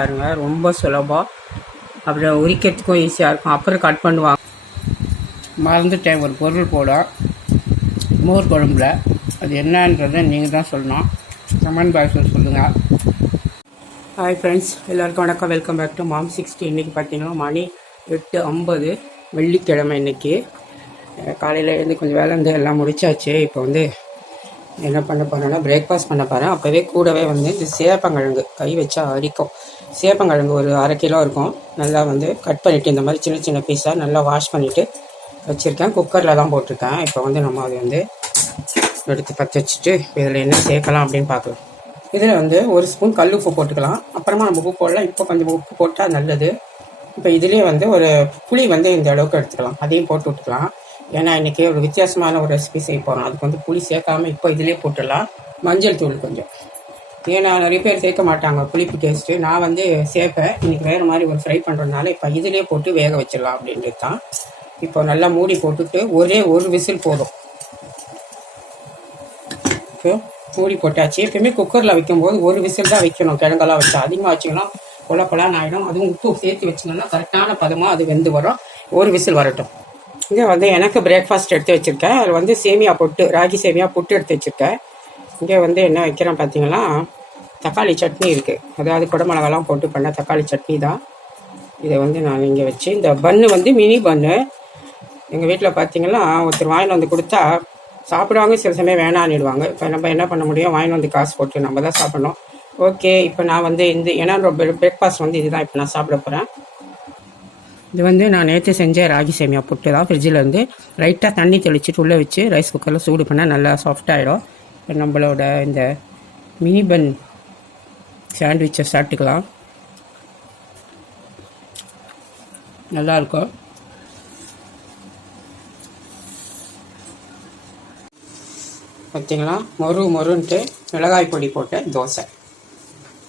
பாருங்கள் ரொம்ப சுலபம். அப்புறம் உரிக்கிறதுக்கும் ஈஸியாக இருக்கும். அப்புறம் கட் பண்ணுவாங்க. மறந்துட்டேன் ஒரு பொருள் போட. மோர் குழம்புல. அது என்னன்றதை நீங்கள் தான் சொல்லணும். கமெண்ட் பாக்ஸில் சொல்லுங்கள் ஹாய் ஃப்ரெண்ட்ஸ் எல்லாருக்கும் வணக்கம். Welcome back to mom sixty இன்றைக்கி பார்த்தீங்கன்னா மணி எட்டு ஐம்பது. வெள்ளிக்கிழமை இன்றைக்கி காலையில் எழுந்து கொஞ்சம் வேலை இருந்து எல்லாம் முடிச்சாச்சு. இப்போ வந்து என்ன பண்ண போகிறேன்னா பிரேக்ஃபாஸ்ட் பண்ண போகிறேன் அப்போவே கூடவே வந்து இந்த சேப்பங்கிழங்கு கை வச்சா அரிக்கும். சேப்பங்கிழங்கு ஒரு அரை கிலோ இருக்கும். நல்லா வந்து கட் பண்ணிவிட்டு இந்த மாதிரி சின்ன சின்ன பீஸாக நல்லா வாஷ் பண்ணிவிட்டு வச்சுருக்கேன். குக்கரில் தான் போட்டிருக்கேன். இப்போ வந்து நம்ம அதை வந்து எடுத்து பற்ற வச்சுட்டு இதில் என்ன சேர்க்கலாம் அப்படின்னு பார்க்கலாம். இதில் வந்து ஒரு ஸ்பூன் கல் உப்பு போட்டுக்கலாம். அப்புறமா நம்ம உப்பு போடலாம். இப்போ கொஞ்சம் உப்பு போட்டால் நல்லது. இப்போ இதுலேயே வந்து ஒரு புளி வந்து இந்த அளவுக்கு எடுத்துக்கலாம். அதையும் போட்டு விட்டுக்கலாம் ஏன்னா இன்றைக்கி ஒரு வித்தியாசமான ஒரு ரெசிபி செய்ய போகிறோம் அதுக்கு வந்து புளி சேர்க்காம இப்போ இதிலே போட்டுடலாம். மஞ்சள் தூள் கொஞ்சம். ஏன்னா நிறைய பேர் சேர்க்க மாட்டாங்க. புளிப்பு டேஸ்ட்டு நான் வந்து சேர்ப்பேன். இன்றைக்கி வேறு மாதிரி ஒரு ஃப்ரை பண்ணுறதுனால இப்போ இதிலே போட்டு வேக வச்சிடலாம் அப்படின்றது தான். இப்போ நல்லா மூடி போட்டுட்டு ஒரே ஒரு விசில் போதும். இப்போ மூடி போட்டாச்சு. எப்பயுமே குக்கரில் வைக்கும்போது ஒரு விசில் தான் வைக்கணும். கிழங்கெல்லாம் வச்சா அதிகமாக வச்சிங்கன்னா குழப்பெல்லாம் ஆகிடும் அதுவும் உப்பு சேர்த்து வச்சிங்கன்னா கரெக்டான பதமாக அது வெந்து வரும். ஒரு விசில் வரட்டும். இங்கே வந்து எனக்கு பிரேக்ஃபாஸ்ட் எடுத்து வச்சுருக்கேன். அதில் வந்து சேமியா பொட்டு ராகி சேமியா புட்டு எடுத்து வச்சுருக்கேன். இங்கே வந்து என்ன வைக்கிறேன் பார்த்தீங்கன்னா தக்காளி சட்னி இருக்குது அதாவது குடமிளகாலாம் போட்டு பண்ண தக்காளி சட்னி தான். இதை வந்து நான் இங்கே வச்சு இந்த பன்னு வந்து மினி பன்னு எங்கள் வீட்டில் பார்த்தீங்கன்னா ஒருத்தர் வாங்கிட்டு வந்து கொடுத்தா சாப்பிடுவாங்க சில சமயம் வேணான்னுடுவாங்க இப்போ நம்ம என்ன பண்ண முடியும்? வாங்கிட்டு வந்து காசு போட்டு நம்ம தான் சாப்பிடணும். ஓகே இப்போ நான் வந்து இந்த ஏன்னா பிரேக்ஃபாஸ்ட் வந்து இதுதான் இப்போ நான் சாப்பிட போகிறேன் இது வந்து நான் நேற்று செஞ்ச ராகி சேமியா புட்டு தான். ஃப்ரிட்ஜில் இருந்து லைட்டாக தண்ணி தெளிச்சுட்டு உள்ளே வச்சு ரைஸ் குக்கரில் சூடு பண்ணால் நல்லா சாஃப்டாகிடும் இப்போ நம்மளோட இந்த மினி பன் சாண்ட்விச்சை சாப்பிட்டுக்கலாம். நல்லாயிருக்கும் பார்த்தீங்களா மொறு மொறுன்ட்டு மிளகாய் பொடி போட்ட தோசை.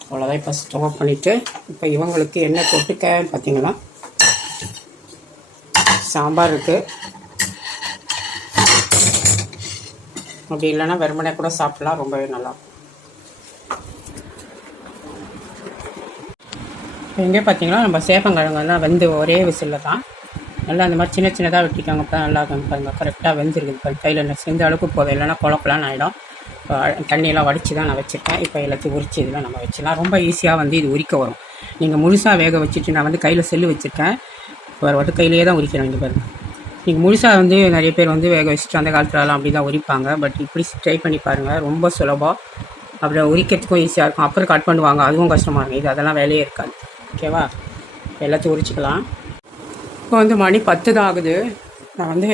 அவ்வளோதான் இப்போ ஸ்டவ் பண்ணிவிட்டு இப்போ இவங்களுக்கு என்ன தொட்டுக்க பார்த்தீங்களா சாம்பார் இருக்குது அப்படி இல்லைன்னா வெறுமனே கூட சாப்பிடலாம் ரொம்பவே நல்லா எங்கே பார்த்தீங்கன்னா நம்ம சேப்பங்கிழங்கெல்லாம் வெந்து ஒரே விசிலில் தான். நல்லா அந்த மாதிரி சின்ன சின்னதாக வெட்டிக்காங்க அப்போ நல்லா இருக்கும். பாருங்க கரெக்டாக வெந்திருக்குது. இப்போ கையில் செஞ்ச அளவுக்கு போதும். இல்லைன்னா குழப்பலான்னு ஆகிடும் இப்போ தண்ணியெல்லாம் வடித்து தான் நான் வச்சுருக்கேன். இப்போ எல்லாத்தையும் உரிச்சு இதெல்லாம் நம்ம வச்சிடலாம். ரொம்ப ஈஸியாக வந்து இது உரிக்க வரும். நீங்கள் முழுசாக வேக வச்சுட்டு நான் வந்து கையில் செல்லு வச்சுருக்கேன். வேறு வாட்டி கையிலேயே தான் உரிக்கிறாங்க பாருங்கள் பாருங்க. நீங்கள் முழுசாக வந்து நிறைய பேர் வந்து வேக வச்சுட்டு அந்த காலத்துலலாம் அப்படி தான் உரிப்பாங்க. பட் இப்படி ட்ரை பண்ணி பாருங்கள் ரொம்ப சுலபம். அப்புறம் உரிக்கிறதுக்கும் ஈஸியாக இருக்கும். அப்புறம் கட் பண்ணுவாங்க. அதுவும் கஷ்டமாக இருக்கும். இது அதெல்லாம் வேலையே இருக்காது. ஓகேவா எல்லாத்தையும் உரிச்சிக்கலாம். இப்போ வந்து மணி பத்து தான் ஆகுது. நான் வந்து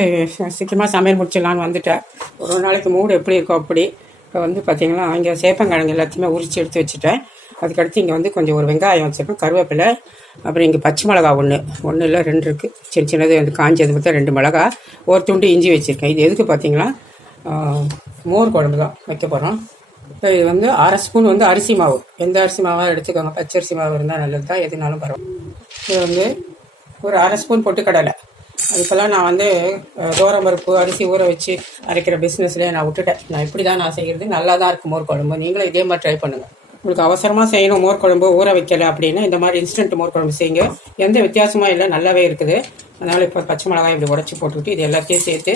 சீக்கிரமாக சமையல் முடிச்சிடலான்னு வந்துட்டேன். ஒரு ஒரு நாளைக்கு மூடு எப்படி இருக்கோ அப்படி. இப்போ வந்து பார்த்திங்கன்னா இங்கே சேப்பங்கிழங்கு எல்லாத்தையுமே உரித்து எடுத்து வச்சுட்டேன். அதுக்கடுத்து இங்கே வந்து கொஞ்சம் ஒரு வெங்காயம் வச்சுருக்கேன் கருவேப்பிலை அப்புறம் இங்கே பச்சை மிளகா ஒன்று ஒன்று இல்லை ரெண்டு இருக்குது சின்ன சின்னது வந்து காஞ்சது பார்த்தா ரெண்டு மிளகா ஒரு துண்டு இஞ்சி வச்சுருக்கேன். இது எதுக்கு பார்த்தீங்களா மோர் குழம்பு தான் வைக்க போகிறோம் இப்போ இது வந்து அரை ஸ்பூன் வந்து அரிசி மாவு. எந்த அரிசி மாவாக எடுத்துக்கோங்க. பச்சரிசி மாவு இருந்தால் நல்லது தான் எதுனாலும் பரவாயில்ல. இது வந்து ஒரு அரை ஸ்பூன் பொட்டுக்கடலை அதுக்கெல்லாம் நான் வந்து தோரம் பருப்பு அரிசி ஊற வச்சு அரைக்கிற பிஸ்னஸ்லேயே நான் விட்டுட்டேன். நான் இப்படி தான் நான் செய்கிறது நல்லா தான் இருக்கும் மோர் குழம்பு. நீங்களும் இதே மாதிரி ட்ரை பண்ணுங்கள் உங்களுக்கு அவசரமாக செய்யணும் மோர் குழம்பு ஊற வைக்கல அப்படின்னா இந்த மாதிரி இன்ஸ்டன்ட் மோர் குழம்பு செய்யுங்க. எந்த வித்தியாசமாக இல்லை நல்லாவே இருக்குது. அதனால் இப்போ பச்சை மிளகாய் இப்படி உடச்சி போட்டுக்கிட்டு இது எல்லாத்தையும் சேர்த்து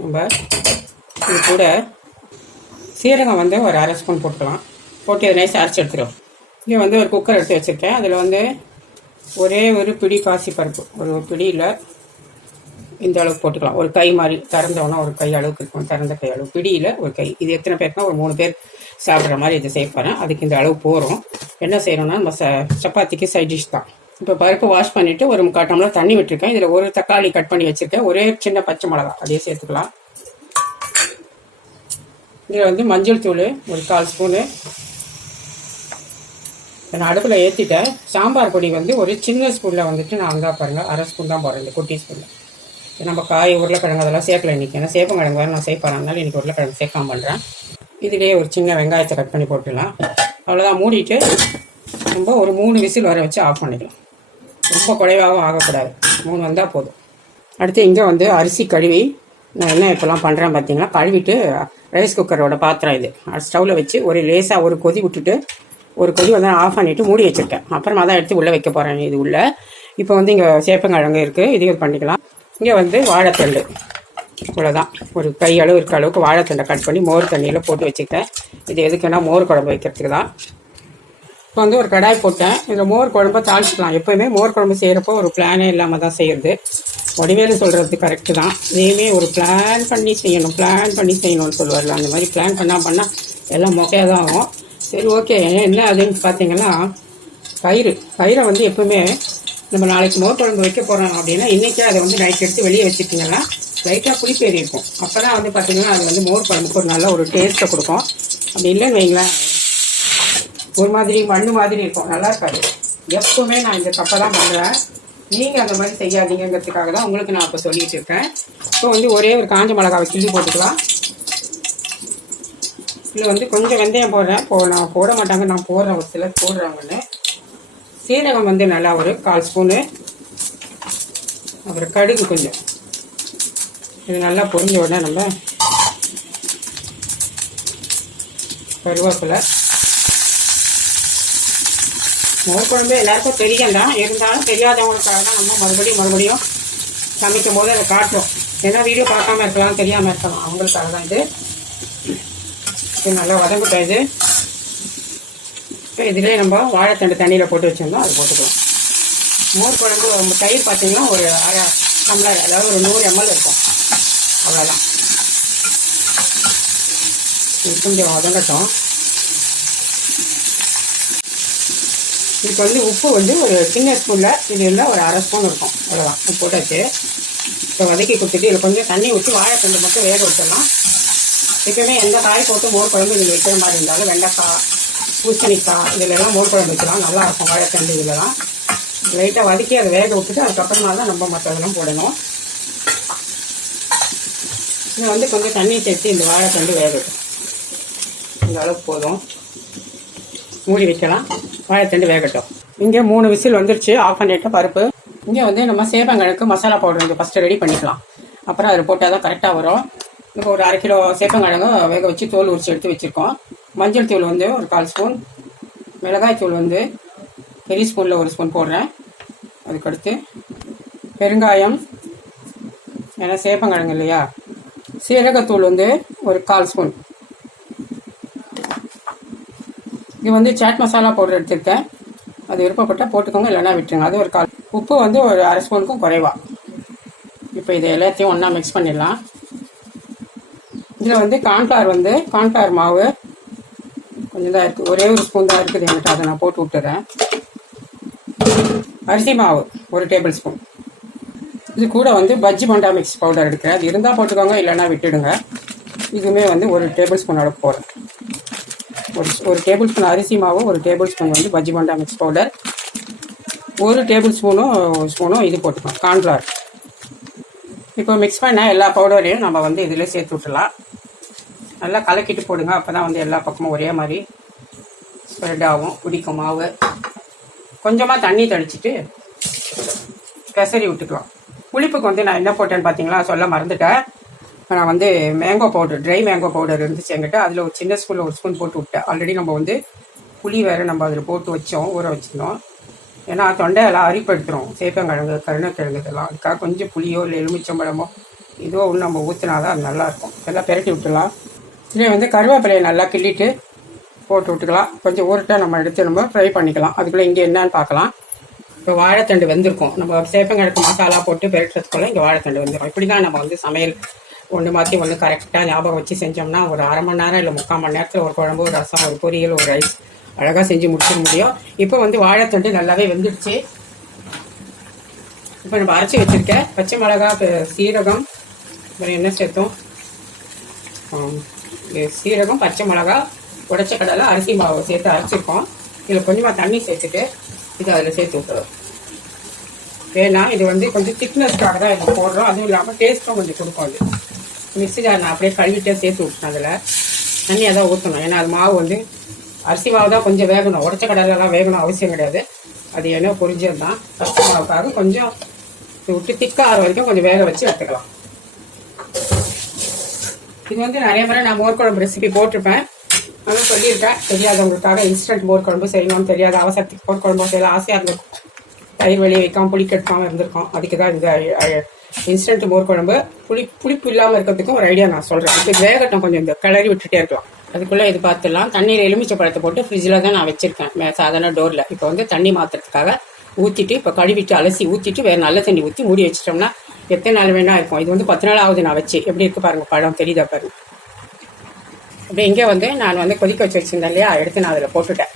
நம்ம இது கூட சீரகம் வந்து ஒரு அரை ஸ்பூன் போட்டுக்கலாம். போட்டு இதை நைஸ் அரைச்சி எடுத்துடும் இங்கே வந்து ஒரு குக்கர் எடுத்து வச்சுருக்கேன். அதில் வந்து ஒரே ஒரு பிடி பாசி பருப்பு ஒரு பிடியில் இந்த அளவுக்கு போட்டுக்கலாம். ஒரு கை மாதிரி திறந்தோன்னா ஒரு கை அளவுக்கு இருக்கும் திறந்த கை அளவு. பிடியில் ஒரு கை. இது எத்தனை பேருக்குனா ஒரு மூணு பேர் சாப்பிட்ற மாதிரி இதை சேர்ப்பேன் அதுக்கு இந்த அளவு போகிறோம் என்ன செய்யணும்னா நம்ம ச சப்பாத்திக்கு சைட் டிஷ் தான். இப்போ பருப்பு வாஷ் பண்ணிவிட்டு ஒரு முக்கால் டம்ளர் தண்ணி விட்டுருக்கேன். இதில் ஒரு தக்காளி கட் பண்ணி வச்சுருக்கேன். ஒரே சின்ன பச்சை மிளகா அதையே சேர்த்துக்கலாம். இதில் வந்து மஞ்சள் தூள் ஒரு கால் ஸ்பூனு. நான் அடுப்பில் ஏற்றிட்டேன் சாம்பார் பொடி வந்து ஒரு சின்ன ஸ்பூனில் வந்துட்டு நான் அங்கே பாருங்கள் அரை ஸ்பூன் தான் போடுறேன். இந்த குட்டி ஸ்பூனில். நம்ம காய் உருளைக்கிழங்கு அதெல்லாம் சேர்க்கல இன்றைக்கி ஏன்னா சேப்பங்கிழங்கு வேறு நான் சேர்ப்பேன் அதனால இன்றைக்கி உருளைக்கிழங்கு சேர்க்காம பண்ணுறேன் இதுலேயே ஒரு சின்ன வெங்காயத்தை கட் பண்ணி போட்டுடலாம். அவ்வளோதான் மூடிட்டு நம்ம ஒரு மூணு விசில் வர வச்சு ஆஃப் பண்ணிக்கலாம். ரொம்ப குறைவாகவும் ஆகக்கூடாது. மூணு வந்தால் போதும். அடுத்து இங்கே வந்து அரிசி கழுவி நான் என்ன இப்போலாம் பண்ணுறேன் பார்த்தீங்கன்னா கழுவிட்டு ரைஸ் குக்கரோட பாத்திரம் இது. ஸ்டவ்வில் வச்சு ஒரு லேசாக ஒரு கொதி விட்டுட்டு ஒரு கொதி வந்து ஆஃப் பண்ணிவிட்டு மூடி வச்சுருக்கேன் அப்புறமா தான் எடுத்து உள்ளே வைக்க போகிறேன் இது உள்ளே. இப்போ வந்து இங்கே சேப்பங்கிழங்கு இருக்குது இதையும் பண்ணிக்கலாம். இங்கே வந்து வாழைத்தண்டு. இவ்வளோதான் ஒரு கை அளவு இருக்க அளவுக்கு வாழைத்தண்டை கட் பண்ணி மோர் தண்ணியில் போட்டு வச்சுக்கிட்டேன். இது எதுக்குன்னா மோர் குழம்பு வைக்கிறதுக்கு தான். இப்போ வந்து ஒரு கடாய் போட்டேன். இதில் மோர் குழம்பு தாளிச்சிக்கலாம். எப்போயுமே மோர் குழம்பு செய்கிறப்போ ஒரு பிளானே இல்லாமல் தான் செய்கிறது வடிவேலு சொல்கிறது கரெக்டு தான். இதையுமே ஒரு பிளான் பண்ணி செய்யணும். பிளான் பண்ணி செய்யணும்னு சொல்லுவார்ல அந்த மாதிரி பிளான் பண்ணால் பண்ணால் எல்லாம் மொக்கையாக தான் ஆகும். சரி ஓகே என்ன அதுன்னு பார்த்தீங்கன்னா பயிறு. பயிரை வந்து எப்பவுமே நம்ம நாளைக்கு மோர் குழம்பு வைக்க போகிறோம் அப்படின்னா இன்றைக்கே அதை வந்து நைட் எடுத்து வெளியே வச்சுட்டிங்கன்னா லைட்டாக புளிப்பேறி இருக்கும். அப்போ தான் வந்து பார்த்திங்கன்னா அது வந்து மோர் குழம்புக்கு ஒரு நல்ல ஒரு டேஸ்ட்டை கொடுக்கும். அப்படி இல்லைன்னு வைங்களேன். ஒரு மாதிரி மண் மாதிரி இருக்கும். நல்லா இருக்காது. எப்போவுமே நான் இந்த தப்பை தான் பண்ணுறேன் நீங்கள் அந்த மாதிரி செய்யாதீங்கிறதுக்காக தான் உங்களுக்கு நான் இப்போ சொல்லிகிட்டு இருக்கேன். இப்போ வந்து ஒரே ஒரு காஞ்ச மிளகாவை கிள்ளி போட்டுக்கலாம். இதில் வந்து கொஞ்சம் வெந்தயம் போடுறேன். போ நான் போட மாட்டாங்க. நான் போடுறேன் ஒரு சிலர் போடுறாங்கன்னு. சீரகம் வந்து நல்லா ஒரு கால் ஸ்பூனு. அப்புறம் கடுகு கொஞ்சம். இது நல்லா பொரிஞ்ச உடனே நம்ம கருவேப்பிலை. மோர் குழம்பு எல்லாருக்கும் தெரியும் தான் இருந்தாலும் தெரியாதவங்களுக்காக தான் நம்ம மறுபடியும் மறுபடியும் சமைக்கும் போது அதை காட்டுறோம். ஏன்னா வீடியோ பார்க்காம இருக்கலாம் தெரியாமல் இருக்கலாம். அவங்களுக்காக தான் இது. இது நல்லா வதங்கட்டும் இது. இதுலேயே நம்ம வாழைத்தண்டு தண்ணியில் போட்டு வச்சிருந்தோம் அது போட்டுக்கலாம். மோர் குழம்பு நம்ம தயிர் பார்த்தீங்கன்னா ஒரு அரை டம்ளர் அதாவது ஒரு நூறு எம்எல் இருக்கும். அவ்வளோதான் இது கொஞ்சம் வதங்கட்டும். இப்போ வந்து உப்பு வந்து ஒரு சின்ன ஸ்பூனில் இது இல்லை ஒரு அரை ஸ்பூன் இருக்கும். அவ்வளோதான் உப்பு போட்டாச்சு. இப்போ வதக்கி கொடுத்துட்டு இதில் கொஞ்சம் தண்ணி ஊற்றி வாழைத்தண்டு மட்டும் வேக விட்டுடலாம் எப்பவுமே எந்த காய் போட்டு மோர் குழம்பு நீங்கள் வைக்கிற மாதிரி இருந்தாலும் வெண்டைக்காய் பூசணிக்காய் இதிலெல்லாம் மோர் குழம்பு வைக்கலாம் நல்லா இருக்கும் வாழைத்தண்டு இதிலலாம் லைட்டாக வதக்கி அதை வேக விட்டுட்டு அதுக்கப்புறமா தான் நம்ம மற்றதெல்லாம் போடணும். இதில் வந்து கொஞ்சம் தண்ணி சேர்த்து இந்த வாழைத்தண்டு வேகட்டும் இந்த அளவுக்கு போதும். மூடி வைக்கலாம். வாழைத்தண்டு வேகட்டும். இங்கே மூணு விசில் வந்துருச்சு. ஆஃப் பண்ணிட்டு பருப்பு. இங்கே வந்து நம்ம சேப்பங்கிழக்கு மசாலா பவுடர் இங்கே ஃபஸ்ட்டு ரெடி பண்ணிக்கலாம். அப்புறம் அதில் போட்டால் தான் கரெக்டாக வரும். இப்போ ஒரு அரை கிலோ சேப்பங்கிழங்கு வேக வச்சு தோல் உரிச்சு எடுத்து வச்சுருக்கோம். மஞ்சள் தூள் வந்து ஒரு கால் ஸ்பூன் மிளகாய் தூள் வந்து பெரிய ஸ்பூனில் ஒரு ஸ்பூன் போடுறேன். அதுக்கடுத்து பெருங்காயம் ஏன்னா சேப்பங்கிழங்கு இல்லையா? சீரகத்தூள் வந்து ஒரு கால் ஸ்பூன். இது வந்து சாட் மசாலா பவுடர் எடுத்திருக்கேன். அது விருப்பப்பட்டால் போட்டுக்கோங்க இல்லைன்னா விட்டுருங்க. அது ஒரு கால் உப்பு வந்து ஒரு அரை ஸ்பூனுக்கும் குறைவா. இப்போ இதை எல்லாத்தையும் ஒன்றா மிக்ஸ் பண்ணிடலாம். இதில் வந்து கார்ன்ஃப்ளவர் வந்து கார்ன்ஃப்ளவர் மாவு கொஞ்சம் தான் இருக்குது ஒரே ஒரு ஸ்பூன் தான் இருக்குது என்கிட்ட. அதை நான் போட்டு விட்டுறேன். அரிசி மாவு ஒரு டேபிள் ஸ்பூன் இது கூட வந்து பஜ்ஜி பண்டா மிக்ஸ் பவுடர் எடுக்கிறேன். அது இருந்தால் போட்டுக்கோங்க இல்லைன்னா விட்டுடுங்க. இதுவுமே வந்து ஒரு டேபிள் ஸ்பூன் அளவு ஒரு ஒரு டேபிள் ஸ்பூன் அரிசி மாவு ஒரு டேபிள் ஸ்பூன் வந்து பஜ்ஜி பண்டா மிக்ஸ் பவுடர் ஒரு டேபிள் ஸ்பூனும் ஸ்பூனும் இது போட்டுக்கலாம் கார்ன்ஃப்ளவர் இப்போ மிக்ஸ் பண்ண எல்லா பவுடரையும் நம்ம வந்து இதில் சேர்த்து விட்டுலாம் நல்லா கலக்கிட்டு போடுங்க. அப்போ தான் வந்து எல்லா பக்கமும் ஒரே மாதிரி ஸ்ப்ரெட் ஆகும் பிடிக்கும் மாவு. கொஞ்சமாக தண்ணி தெளிச்சிட்டு பெசரி விட்டுக்கலாம் புளிப்புக்கு வந்து நான் என்ன போட்டேன்னு பார்த்தீங்களா சொல்ல மறந்துட்டேன். நான் வந்து mango powder dry mango powder இருந்துச்சு என்கிட்ட. அதில் ஒரு சின்ன ஸ்பூனில் ஒரு ஸ்பூன் போட்டு விட்டேன். ஆல்ரெடி நம்ம வந்து புளி வேறு நம்ம அதில் போட்டு வச்சோம் ஊற வச்சிருந்தோம். ஏன்னா தொண்டையெல்லாம் அரிப்படுத்துகிறோம் சேப்பங்கிழங்கு கருணக்கிழங்கு இதெல்லாம். அதுக்காக கொஞ்சம் புளியோ இல்லை எலுமிச்சம்பழமோ இதோ ஒன்று நம்ம ஊற்றினா தான் அது நல்லாயிருக்கும் எல்லாம் பெரட்டி விட்டுலாம் இதில் வந்து கருவேப்பிலையை நல்லா கிள்ளிட்டு போட்டு விட்டுக்கலாம். கொஞ்சம் உருட்டை நம்ம எடுத்து நம்ம ஃப்ரை பண்ணிக்கலாம். அதுக்குள்ளே இங்கே என்னன்னு பார்க்கலாம். இப்போ வாழைத்தண்டு வெந்திருக்கும். நம்ம சேப்பங்கிழக்கு மசாலா போட்டு பெருட்டுறதுக்குள்ள இங்கே வாழைத்தண்டு வந்துடும் இப்படி தான் நம்ம வந்து சமையல் ஒன்று மாற்றி ஒன்று கரெக்டாக ஞாபகம் வச்சு செஞ்சோம்னா ஒரு அரை மணி நேரம் இல்லை முக்கால் மணி நேரத்தில் ஒரு குழம்பு ஒரு ரசம் ஒரு பொரியல் ஒரு ரைஸ் அழகாக செஞ்சு முடிச்சிட முடியும். இப்போ வந்து வாழைத்தண்டு நல்லாவே வெந்துடுச்சு. இப்போ நம்ம அரைச்சி வச்சிருக்க பச்சை மிளகா சீரகம் அப்புறம் என்ன சேர்த்தோம். சீரகம் பச்சை மிளகா உடைச்ச கடலை அரிசி மாவு சேர்த்து அரைச்சிருக்கோம். இதில் கொஞ்சமாக தண்ணி சேர்த்துட்டு இது அதில் சேர்த்து விட்டுறோம் ஏன்னா இது வந்து கொஞ்சம் திக்னஸ்க்காக தான் இது போடுறோம். அதுவும் இல்லாமல் டேஸ்ட்டும் கொஞ்சம் கொடுக்கும் அது. மிக்ஸி நான் அப்படியே கழுவிட்டே சேர்த்து விட்டேன் அதில். தண்ணியாக தான் ஊற்றணும். ஏன்னா அது மாவு வந்து அரிசி மாவு தான் கொஞ்சம் வேகணும். உடச்ச கடலெல்லாம் வேகணும் அவசியம் கிடையாது. அது ஏன்னா பொரிஞ்சது தான். பச்சை மாவுக்காக கொஞ்சம் இது விட்டு ஆகிற வரைக்கும் கொஞ்சம் வேக வச்சு எடுத்துக்கலாம். இது வந்து நிறைய முறை நான் மோர் குழம்பு ரெசிபி போட்டிருப்பேன். நான் சொல்லியிருக்கேன். தெரியாதவங்களுக்காக இன்ஸ்டன்ட் மோர் குழம்பு செய்யணும்னு தெரியாத அவசரத்துக்கு மோர் குழம்பு செய்யலாம் ஆசையாக இருந்திருக்கும் தயிர் வெளியே வைக்காம புளி கட்டாமல் இருந்திருக்கோம். அதுக்கு தான் இந்த இன்ஸ்டன்ட் மோர் குழம்பு. புளி புளிப்பு இல்லாமல் இருக்கிறதுக்கும் ஒரு ஐடியா நான் சொல்கிறேன் இப்போ வேகட்டும் கொஞ்சம் இந்த கிளறி விட்டுட்டே இருக்கலாம். அதுக்குள்ளே இது பார்த்துடலாம் தண்ணீர் எலுமிச்சை பழத்தை போட்டு ஃப்ரிட்ஜில் தான் நான் வச்சுருக்கேன். சாதாரண டோரில் இப்போ வந்து தண்ணி மாற்றுறதுக்காக ஊற்றிட்டு இப்போ கழுவிட்டு அலசி ஊற்றிட்டு வேறு நல்ல தண்ணி ஊற்றி மூடி வச்சிட்டோம்னா எத்தனை நாள் வேணா இருக்கும். இது வந்து பத்து நாள் ஆகுது நான் வச்சு. எப்படி இருக்கு பாருங்க பழம். தெரியுதா பாருங்க. அப்படியே இங்கே வந்து நான் வந்து கொதிக்க வச்சு வச்சிருந்தேன் இல்லையா? எடுத்து நான் அதில் போட்டுட்டேன்.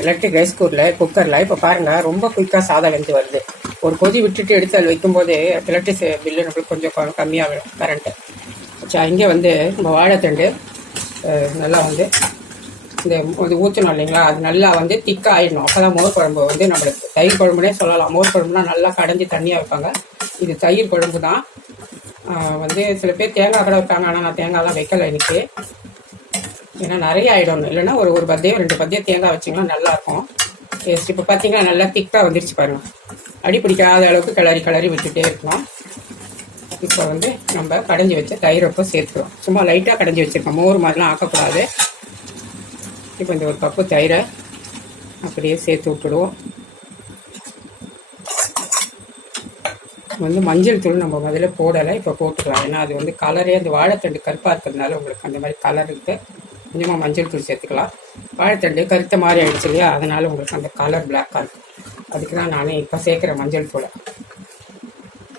எலக்ட்ரிக் ரைஸ் குக்கரில் குக்கரில் இப்போ பாருங்கள் ரொம்ப குயிக்காக சாதம் வெந்து வருது. ஒரு கொதி விட்டுட்டு எடுத்து அதில் வைக்கும்போது எலக்ட்ரிக் பில்லு நம்மளுக்கு கொஞ்சம் கம்மியாகிடும் கம்மியாக கரண்ட்டு சா இங்கே வந்து நம்ம வாழைத்தண்டு நல்லா வந்து இந்த இது ஊற்றணும் இல்லைங்களா? அது நல்லா வந்து திக்காக ஆயிடணும். அப்போ தான் மோர் குழம்பு வந்து நம்மளுக்கு. தயிர் குழம்புனே சொல்லலாம். மோர் குழம்புனா நல்லா கடைஞ்சி தண்ணியாக வைப்பாங்க. இது தயிர் குழம்பு தான் வந்து சில பேர் தேங்காய் கூட வைப்பாங்க. ஆனால் நான் தேங்காய்லாம் வைக்கலை இன்றைக்கி ஏன்னா நிறைய ஆயிடும். இல்லைன்னா ஒரு ஒரு பத்தியம் ரெண்டு பத்தியம் தேங்காய் வச்சிங்கன்னா நல்லா இருக்கும் டேஸ்ட் இப்போ பார்த்தீங்கன்னா நல்லா திக்காக வந்துருச்சு பாருங்க. அடி பிடிக்காத அளவுக்கு கிளறி கிளறி விட்டுட்டே இருக்கலாம். இப்போ வந்து நம்ம கடைஞ்சி வச்ச தயிரப்போ சேர்த்துக்கிறோம். சும்மா லைட்டாக கடைஞ்சி வச்சுருக்கோம். மோர் மாதிரிலாம் ஆக்கக்கூடாது. இப்போ இந்த ஒரு கப்பு தயிரை அப்படியே சேர்த்து விட்டுடுவோம். வந்து மஞ்சள் தூள் நம்ம முதல்ல போடலை. இப்போ போட்டுக்கலாம். ஏன்னா அது வந்து கலரே அந்த வாழைத்தண்டு கருப்பாக இருக்கிறதுனால உங்களுக்கு அந்த மாதிரி கலர் இருக்குது கொஞ்சமாக மஞ்சள் தூள் சேர்த்துக்கலாம். வாழைத்தண்டு கருத்த மாதிரி ஆகிடுச்சு இல்லையா? அதனால் உங்களுக்கு அந்த கலர் பிளாக்காக இருக்கும். அதுக்கு தான் நானே இப்போ சேர்க்குறேன் மஞ்சள் தூளை.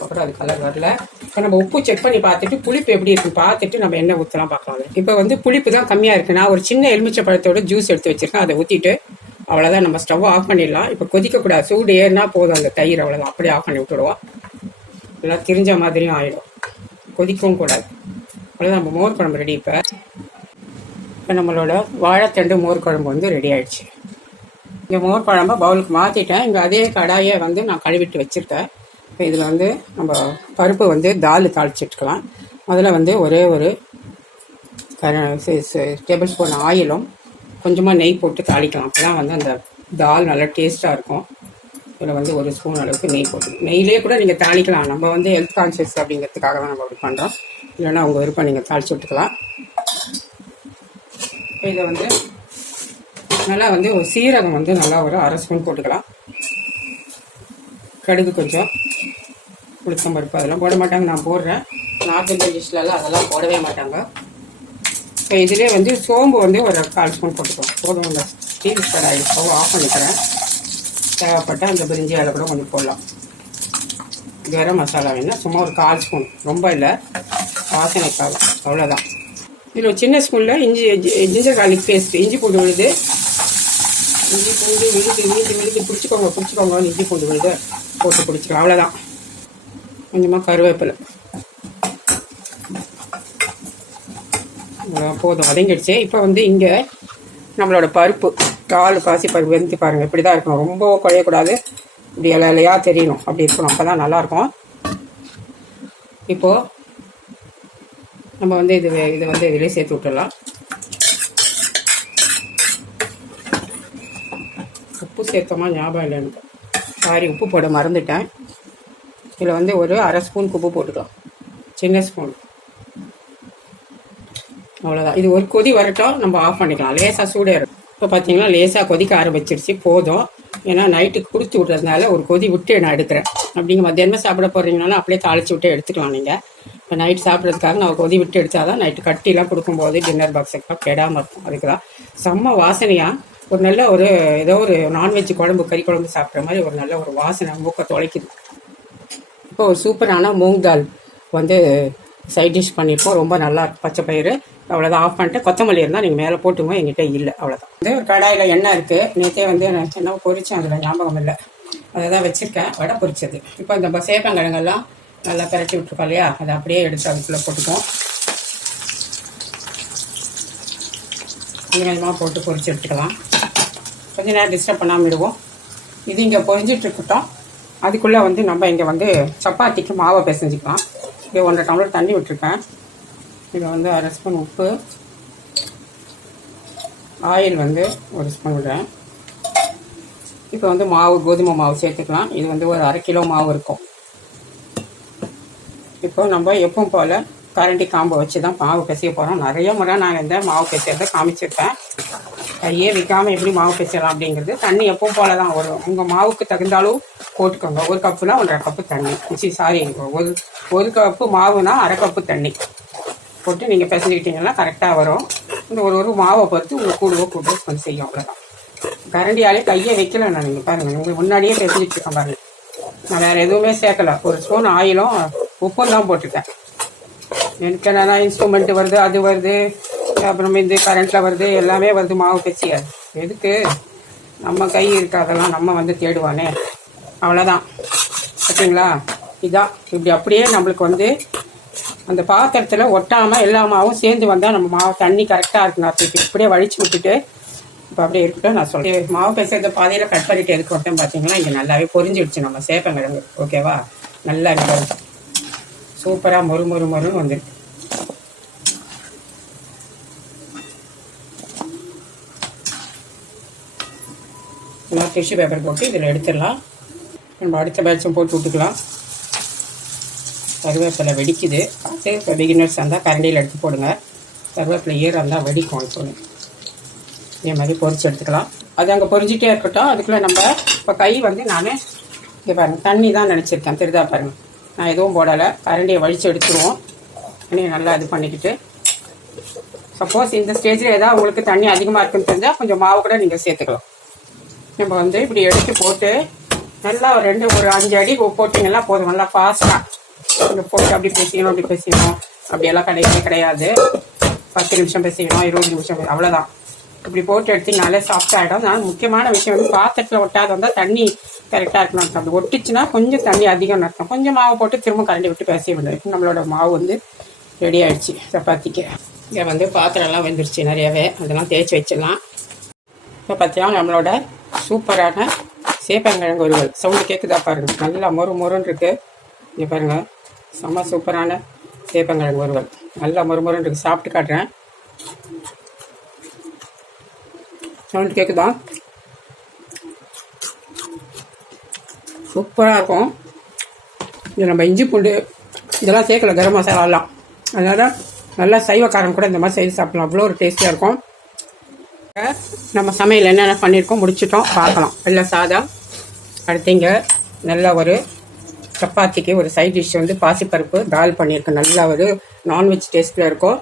அப்புறம் அது கலர் வரல. இப்போ நம்ம உப்பு செக் பண்ணி பார்த்துட்டு புளிப்பு எப்படி இருக்கு பார்த்துட்டு நம்ம என்ன ஊற்றலாம் பார்க்கலாம் இப்போ வந்து புளிப்பு தான் கம்மியாக இருக்குது நான் ஒரு சின்ன எலுமிச்சை பழத்தோட ஜூஸ் எடுத்து வச்சிருக்கேன். அதை ஊற்றிட்டு அவ்வளோதான் நம்ம ஸ்டவ் ஆஃப் பண்ணிடலாம். இப்போ கொதிக்கக்கூடாது சூடு ஏறினா போதும் அந்த தயிர் அவ்வளோதான் அப்படியே ஆஃப் பண்ணி விட்டுடுவோம். எல்லாம் திரிஞ்ச மாதிரியும் ஆயிடும். கொதிக்கவும் கூடாது. அவ்வளோதான் நம்ம மோர் குழம்பு ரெடி இப்போ. இப்போ நம்மளோட வாழைத்தண்டு மோர் குழம்பு வந்து ரெடி ஆயிடுச்சு. இந்த மோர் குழம்ப பவுலுக்கு மாற்றிட்டேன் இங்கே அதே கடாயை வந்து நான் கழுவிட்டு வச்சுருக்கேன். இப்போ இதில் வந்து நம்ம பருப்பு வந்து தால் தாளிச்சிட்டுக்கலாம் முதல்ல வந்து ஒரே ஒரு டேபிள் ஸ்பூன் ஆயிலும் கொஞ்சமாக நெய் போட்டு தாளிக்கலாம். அப்போ தான் வந்து அந்த தால் நல்லா டேஸ்ட்டாக இருக்கும். இதில் வந்து ஒரு ஸ்பூன் அளவுக்கு நெய் போட்டு. நெய்லேயே கூட நீங்கள் தாளிக்கலாம். நம்ம வந்து ஹெல்த் கான்ஷியஸ் அப்படிங்கிறதுக்காக தான் நம்ம அப்படி பண்ணுறோம் இல்லைன்னா உங்கள் விருப்பம் நீங்கள் தாளிச்சு விட்டுக்கலாம் இப்போ இதை வந்து நல்லா வந்து ஒரு சீரகம் வந்து நல்லா ஒரு அரை ஸ்பூன் போட்டுக்கலாம். கடுகு கொஞ்சம் உளுத்தம் பருப்பு அதெல்லாம் போட மாட்டாங்க நான் போடுறேன். நார்த் இந்தியன் டிஷ்லலாம் அதெல்லாம் போடவே மாட்டாங்க. இப்போ இதிலே வந்து சோம்பு வந்து ஒரு கால் ஸ்பூன் போட்டுக்கலாம். போதும் இந்த ஸ்டீல் கடாய் ஸ்டவ் ஆஃப் பண்ணிக்கிறேன். தேவைப்பட்டால் அந்த பிரிஞ்சி அதில் கூட கொஞ்சம் போடலாம். கரம் மசாலா வேணும்னா சும்மா ஒரு கால் ஸ்பூன் ரொம்ப இல்லை. வாசனைக்காக அவ்வளோதான் இதில் ஒரு சின்ன ஸ்பூனில் இஞ்சி ஜிஞ்சர் கார்லிக் பேஸ்ட் இஞ்சி பூண்டு விழுது. இஞ்சி பூண்டு விழுது விழுது விழுது பிடிச்சிக்கோங்க பிடிச்சிக்கோங்க இஞ்சி பூண்டு விழுது. போட்டு பிடிச்சிக்கலாம் அவ்வளோதான் கொஞ்சமாக கருவேப்பிலை. போதும். வதங்கிடுச்சு இப்போ வந்து இங்கே நம்மளோட பருப்பு கால் காசி பருப்பு வெந்து பாருங்கள் இப்படி தான் இருக்கணும் ரொம்ப குழையக்கூடாது. இப்படி இலையா தெரியணும். அப்படி இருக்கணும். அப்போ தான் நல்லாயிருக்கும். இப்போது நம்ம வந்து இது இதை வந்து இதிலே சேர்த்து விட்டுடலாம். உப்பு சேர்த்தோமா? ஞாபகம் இல்லை எனக்கு. சாரி உப்பு போட மறந்துட்டேன். இதில் வந்து ஒரு அரை ஸ்பூன் உப்பு போட்டுக்கலாம். சின்ன ஸ்பூன். அவ்வளோதான் இது ஒரு கொதி வரட்டும் நம்ம ஆஃப் பண்ணிக்கலாம். லேசாக சூடே இருக்கும். இப்போ பார்த்தீங்கன்னா லேசாக கொதிக்க ஆரம்பிச்சிருச்சு. போதும். ஏன்னா நைட்டுக்கு கொடுத்து விட்றதுனால ஒரு கொதி விட்டு நான் எடுக்கிறேன். அப்படிங்க மத்தியானமே சாப்பிட போகிறீங்கனாலும் அப்படியே தாளிச்சு விட்டு எடுத்துக்கலாம் நீங்கள் இப்போ நைட் சாப்பிட்றதுக்காக நான் கொதி விட்டு எடுத்தால் தான் நைட்டு கட்டிலாம் கொடுக்கும்போது டின்னர் பாக்ஸுக்கெல்லாம் கெடாமல் இருக்கும். அதுக்கு தான் செம்ம வாசனையாக ஒரு நல்ல ஒரு ஏதோ ஒரு நான்வெஜ் குழம்பு கறி குழம்பு சாப்பிட்ற மாதிரி ஒரு நல்ல ஒரு வாசனை மூக்க தொலைக்குது. இப்போ ஒரு சூப்பரான மூங் தால் வந்து சைட் டிஷ் பண்ணியிருக்கோம். ரொம்ப நல்லா இருக்கும் பச்சை பயிறு. அவ்வளோதான் ஆஃப் பண்ணிட்டு கொத்தமல்லி இருந்தால் நீங்கள் மேலே போட்டுங்க எங்கிட்ட இல்லை. அவ்வளோதான் வந்து ஒரு கடாயில் எண்ணெய் இருக்குது நேற்றே வந்து நான் சின்ன பொரிச்சேன். அதில் ஞாபகம் இல்லை. அதை தான் வச்சுருக்கேன். வடை பொரிச்சது. இப்போ இந்த சேப்பங்கிழங்கெல்லாம் நல்லா பரட்டி விட்டுருக்கோம் இல்லையா? அதை அப்படியே எடுத்து அதுக்குள்ளே போட்டுக்குவோம். கொஞ்சம் கொஞ்சமாக போட்டு பொறிச்சு எடுத்துக்கலாம். கொஞ்சம் நேரம் டிஸ்டர்ப் பண்ணாமல் விடுவோம். இது இங்கே பொறிஞ்சிட்ருக்கட்டும் அதுக்குள்ளே வந்து நம்ம இங்கே வந்து சப்பாத்திக்கு மாவை பிசைஞ்சிக்கலாம். இங்கே ஒன்றரை டம்ளர் தண்ணி விட்டுருக்கேன். இதில் வந்து அரை ஸ்பூன் உப்பு. ஆயில் வந்து ஒரு ஸ்பூன் விடுறேன். இப்போ வந்து மாவு கோதுமை மாவு சேர்த்துக்கலாம். இது வந்து ஒரு அரை கிலோ மாவு இருக்கும். இப்போ நம்ம எப்பவும் போல் கரண்டி காம்பை வச்சு தான் மாவு பிசைய போகிறோம் நிறைய முறை நான் இந்த மாவு பிசைறத காமிச்சிருப்பேன். கையே வைக்காமல் எப்படி மாவு பிசையலாம் அப்படிங்கிறது தண்ணி எப்பவும் போல தான் வரும் உங்கள் மாவுக்கு தகுந்த அளவு போட்டுக்கோங்க. ஒரு கப்புனா ஒன்றரை கப்பு தண்ணி. சி சாரி ஒரு ஒரு கப்பு மாவுனா அரை கப்பு தண்ணி போட்டு நீங்கள் பிசைஞ்சிக்கிட்டீங்கன்னா கரெக்டாக வரும். இந்த ஒரு ஒரு மாவை பொறுத்து உங்கள் கூடுவோ கூடுவோ கொஞ்சம் செய்யும். அவ்வளோதான் கரண்டியாலே கையை வைக்கல நான் நீங்கள் பாருங்கள் உங்களுக்கு முன்னாடியே பிசைஞ்சிட்டு இருக்கேன் பாருங்கள் நான் வேறு எதுவுமே சேர்க்கல. ஒரு ஸ்பூன் ஆயிலும் உப்பும் தான் போட்டிருக்கேன் எனக்கு என்னென்னா இன்ஸ்ட்ருமெண்ட் வருது அது வருது அப்புறம் இது கரண்ட்டில் வருது எல்லாமே வருது மாவு பிசையாது எதுக்கு? நம்ம கை இருக்கு அதெல்லாம் நம்ம வந்து தேடுவானே. அவ்வளோதான் ஓகேங்களா இதான். இப்படி அப்படியே நம்மளுக்கு வந்து அந்த பாத்திரத்தில் ஒட்டாமல் எல்லா மாவும் சேர்ந்து வந்தால் நம்ம மாவு தண்ணி கரெக்டாக இருக்குங்க அப்படி இப்படியே வழிச்சு விட்டுட்டு இப்போ அப்படியே இருக்கட்டும் நான் சொல்கிறேன் மாவு பேசுகிறத பாதையில் கட் பண்ணிட்டு எதுக்கு விட்டேன் பார்த்தீங்கன்னா இங்கே நல்லாவே பொரிஞ்சிடுச்சு நம்ம சேப்பங்கிழங்கு. ஓகேவா நல்லா இருக்கு சூப்பராக மொறு மொறு மொறுன்னு வந்துருக்கு. நல்லா டிஷ்யூ பேப்பர் போட்டு இதில் எடுத்துடலாம். நம்ம அடுத்த பேட்சும் போட்டு விட்டுக்கலாம். கருவேப்பிலை வெடிக்குது. பார்த்து இப்போ பிகினர்ஸ் இருந்தால் கரண்டியில் எடுத்து போடுங்க. கருவேப்பிலை ஈரம் இருந்தால் வெடிக்கும் இப்போ. இதே மாதிரி பொறிச்சு எடுத்துக்கலாம். அது அங்கே பொறிஞ்சிட்டே இருக்கட்டும். அதுக்குள்ளே நம்ம இப்போ கை வந்து நான் இங்கே பாருங்கள் தண்ணி தான் நினச்சிருக்கேன். தெரிதா பாருங்கள் நான் எதுவும் போடலை. கரண்டியை வழித்து எடுத்துருவோம். தண்ணியை நல்லா இது பண்ணிக்கிட்டு. சப்போஸ் இந்த ஸ்டேஜில் ஏதாவது உங்களுக்கு தண்ணி அதிகமாக இருக்குன்னு தெரிஞ்சால் கொஞ்சம் மாவு கூட நீங்கள் சேர்த்துக்கலாம். நம்ம வந்து இப்படி எடுத்து போட்டு நல்லா ஒரு ரெண்டு ஒரு அஞ்சு அடி போட்டிங்கன்னா போதும். நல்லா ஃபாஸ்ட்டாக போட்டு அப்படி பேசிக்கணும் அப்படி பேசிக்கணும். அப்படியெல்லாம் கிடையவே கிடையாது. பத்து நிமிஷம் பேசிக்கணும் இருபது நிமிஷம் அவ்வளோதான் இப்படி போட்டு எடுத்தீங்கனாலே சாஃப்ட் ஆகிடும் நான் முக்கியமான விஷயம் வந்து பாத்திரத்தில் ஒட்டாத வந்தால் தண்ணி கரெக்டாக இருக்கணும் அர்த்தம். அது ஒட்டிச்சுன்னா கொஞ்சம் தண்ணி அதிகம் அர்த்தம். கொஞ்சம் மாவு போட்டு திரும்ப கரண்டி விட்டு பேச வேண்டியது நம்மளோட மாவு வந்து ரெடி ஆகிடுச்சு சப்பாத்திக்கு. இங்கே வந்து பாத்திரம்லாம் வெந்துருச்சு நிறையவே. அதெல்லாம் தேய்ச்சி வச்சிடலாம். இப்போ பார்த்தீங்கன்னா நம்மளோட சூப்பரான சேப்பங்கிழங்கு ஒருவல் சவுண்டு கேட்குதா பாருங்கள் நல்லா மொறு மொறுன்னு இருக்குது இங்கே பாருங்கள் செம்ம சூப்பரான சேப்பங்கிழங்கு ஒருவல் நல்லா மொறு மொறுன்னு இருக்குது சாப்பிட்டு காட்டுறேன். சவுண்ட் கேட்குதா சூப்பராக இருக்கும். இது நம்ம இஞ்சி பூண்டு இதெல்லாம் சேர்க்கல கரம் மசாலாலாம் அதனால் நல்லா சைவக்காரம் கூட இந்த மாதிரி செய்து சாப்பிடலாம். அவ்வளோ ஒரு டேஸ்டியாக இருக்கும். நம்ம சமையல் என்னென்ன பண்ணியிருக்கோம் முடிச்சிட்டோம். பார்க்கலாம். வெள்ளை சாதம் அடுத்தீங்க நல்லா நல்ல ஒரு சப்பாத்திக்கு ஒரு சைட் டிஷ் வந்து பாசிப்பருப்பு தால் பண்ணியிருக்கேன் நல்லா ஒரு நான்வெஜ் டேஸ்ட்டில் இருக்கும்.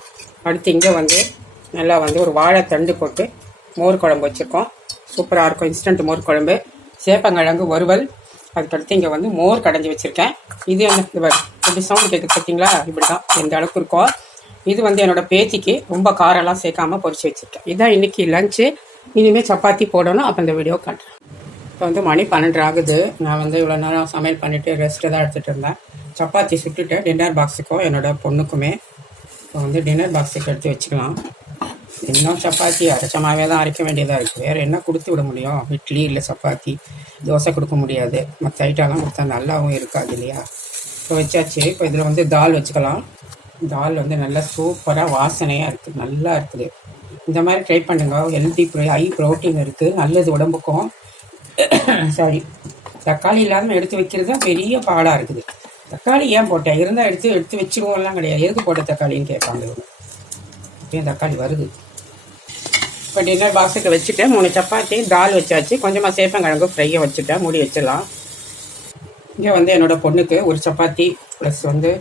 அடுத்து இங்கே வந்து நல்லா வந்து ஒரு வாழைத்தண்டு போட்டு மோர் குழம்பு வச்சுருக்கோம். சூப்பராக இருக்கும். இன்ஸ்டன்ட் மோர் குழம்பு. சேப்பங்கிழங்கு வறுவல். அதுக்கடுத்து இங்கே வந்து மோர் கடைஞ்சி வச்சுருக்கேன். இது என்ன இப்படி சவுண்ட் கேட்குது பார்த்தீங்களா இப்படி தான் எந்த அளவுக்கு இருக்கும் இது வந்து என்னோட பேத்திக்கு ரொம்ப காரெல்லாம் சேர்க்காம பொரிச்சு வச்சுருக்கேன். இதான் இன்னைக்கு லஞ்சு இனிமேல் சப்பாத்தி போடணும். அப்போ இந்த வீடியோ காட்டுறேன். இப்போ வந்து மணி பன்னெண்டு ஆகுது. நான் வந்து இவ்வளோ நேரம் சமையல் பண்ணிவிட்டு ரெஸ்ட்டு தான் எடுத்துகிட்டு இருந்தேன். சப்பாத்தி சுட்டுட்டு டின்னர் பாக்ஸுக்கும் என்னோட பொண்ணுக்குமே இப்போ வந்து டின்னர் பாக்ஸுக்கு எடுத்து வச்சுக்கலாம். இன்னும் சப்பாத்தி அரைச்ச மாவே தான் அரைக்க வேண்டியதாக இருக்குது வேறு என்ன கொடுத்து விட முடியும்? இட்லி இல்லை சப்பாத்தி தோசை கொடுக்க முடியாது. மற்ற ஐட்டம்லாம் கொடுத்தா நல்லாவும் இருக்காது இல்லையா? இப்போ வச்சாச்சு. இப்போ இதில் வந்து தால் வச்சுக்கலாம். தால் வந்து நல்லா சூப்பராக வாசனையாக இருக்குது நல்லா இருக்குது. இந்த மாதிரி ட்ரை பண்ணுங்க. ஹெல்தி ஹை ப்ரோட்டீன் இருக்குது நல்லது உடம்புக்கும். சாரி தக்காளி இல்லாமல் எடுத்து வைக்கிறது தான் பெரிய பாடாக இருக்குது. தக்காளி ஏன் போட்டேன்? இருந்தால் எடுத்து எடுத்து வச்சுருவோம்லாம் கிடையாது. எதுக்கு போட்ட தக்காளின்னு கேட்பாங்க இவங்க. தக்காளி வருது? இப்போ டின்னர் பாக்ஸுக்கு வச்சுட்டு மூணு சப்பாத்தி தால் வச்சாச்சு. கொஞ்சமாக சேப்பங்கிழங்கு ஃப்ரையை வச்சுட்டேன். மூடி வச்சிடலாம். இங்கே வந்து என்னோடய பொண்ணுக்கு ஒரு சப்பாத்தி ப்ளஸ் வந்து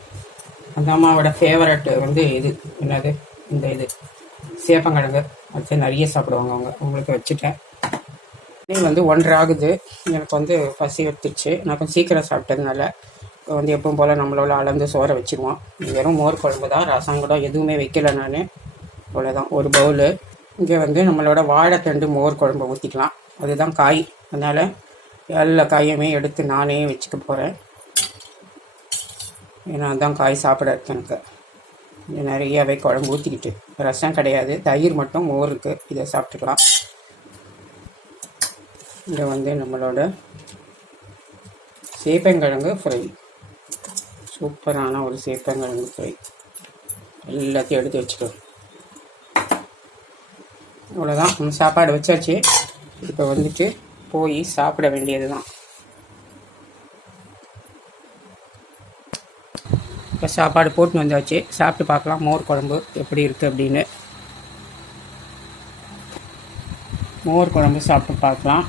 அந்த அம்மாவோட ஃபேவரட் வந்து இது. என்னது? இந்த இது. சேப்பங்கிழங்கு. வச்சு நிறைய சாப்பிடுவாங்க அவங்க. உங்களுக்கு வச்சுட்டேன். இது வந்து ஒன்றரை ஆகுது எனக்கு வந்து பசி எடுத்துச்சு. நான் கொஞ்சம் சீக்கிரம் சாப்பிட்டதுனால வந்து எப்பவும் போல் நம்மளோட அளந்து சோறை வச்சுருவோம். வெறும் மோர் குழம்பு தான். ரசம் கூட எதுவுமே வைக்கல நான். அவ்வளோதான் ஒரு பவுலு இங்கே வந்து நம்மளோட வாழைத்தண்டு மோர் குழம்பு ஊற்றிக்கலாம் அதுதான் காய். அதனால் எல்லா காயுமே எடுத்து நானே வச்சுக்க போகிறேன் ஏன்னா அதுதான் காய் சாப்பிட எனக்கு. நிறையாவே நிறையவே குழம்பு ஊற்றிக்கிட்டு ரசம் கிடையாது. தயிர் மட்டும் மோர் இருக்குது இதை சாப்பிட்டுக்கலாம். இங்கே வந்து நம்மளோட சேப்பங்கிழங்கு ஃப்ரை. சூப்பரான ஒரு சேப்பங்கிழங்கு ஃப்ரை. எல்லாத்தையும் எடுத்து வச்சுக்கணும் இவ்வளோதான் சாப்பாடு வச்சாச்சு. இப்போ வந்துட்டு போய் சாப்பிட வேண்டியது தான் இப்போ சாப்பாடு போட்டு வந்தாச்சு. சாப்பிட்டு பார்க்கலாம். மோர் குழம்பு எப்படி இருக்குது அப்படின்னு. மோர் குழம்பு சாப்பிட்டு பார்க்கலாம்.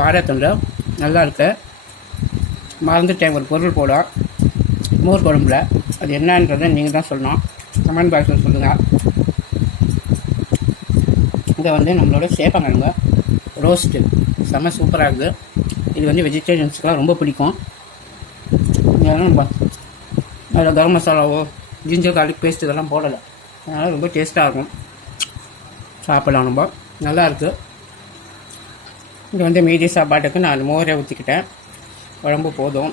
வாழைத்தண்டு நல்லா இருக்கு. மறந்துட்டேன். ஒரு பொருள் போட மோர் குழம்புல அது என்னன்றதை நீங்கள் தான் சொல்லணும். கமெண்ட் பாக்ஸில் சொல்லுங்கள் இதை வந்து நம்மளோட சேப்பங்கிழங்கு ரோஸ்ட்டு செம்ம சூப்பராக இருக்குது இது வந்து வெஜிடேரியன்ஸ்க்கெலாம் ரொம்ப பிடிக்கும். இதெல்லாம் அதில் கரம் மசாலாவோ ஜிஞ்சர் கார்லிக் பேஸ்ட் இதெல்லாம் போடலை. அதனால் ரொம்ப டேஸ்ட்டாக இருக்கும். சாப்பிடலாம் நம்ம. நல்லா இருக்குது இது வந்து மீதி சாப்பாட்டுக்கு நான் மோரே ஊற்றிக்கிட்டேன் உடம்பு போதும்.